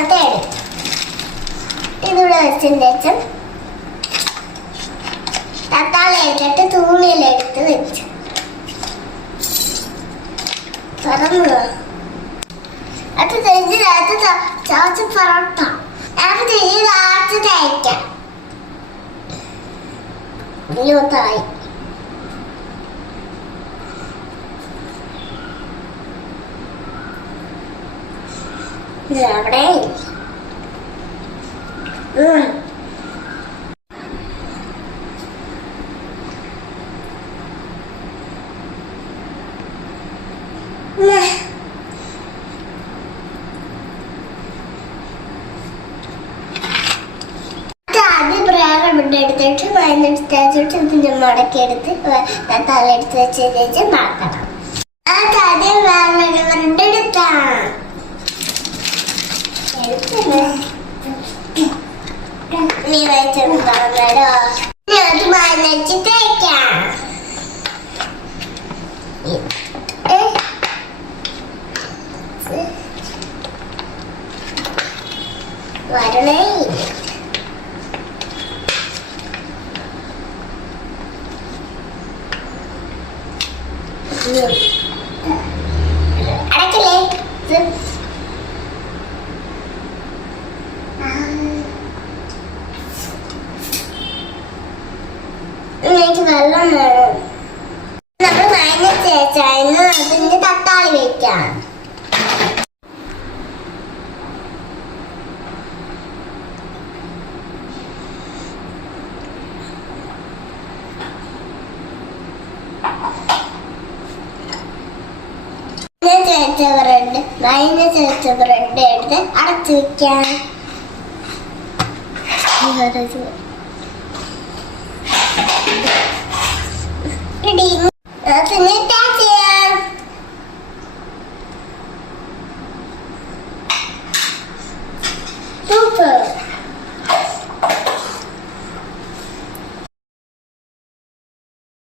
അതെ ആഡ് ഇതിവിടെ വെച്ചിട്ട് ശേഷം തക്കാളി എടുത്തിട്ട് തൂണിയിലെടുത്ത് വെച്ചു. തുറന്നു അത് തെഞ്ചിനകത്ത് ചവച്ച് പൊറോട്ട ഞാൻ തിരിച്ച് കാർത്തിട്ട് അയക്കാം ഉള്ളിലോട്ടായി അവിടെ എടുത്തിട്ട് മരുന്നെടുത്ത് മടക്കി മടക്കിയെടുത്ത് തലയെടുത്ത് വെച്ച് തേച്ച് മറക്കണം ആ ആദ്യം വേറെ എടുത്താ നീ മരുന്നച്ച് തേക്കാം ഏ? വരണേ അടക്കല്ലേ ഇത്. ആ. എനിക്ക് വെള്ളം വേണം. നമ്മൾ മാങ്ങ ചേച്ചായിരുന്നു അതിന്റെ തക്കാളി വെക്കാം. ചേച്ച ബ്രെഡ് മൈന ചേച്ച ബ്രെഡ് എടുത്ത് അടച്ചു ding. That's a new tattoo. Super.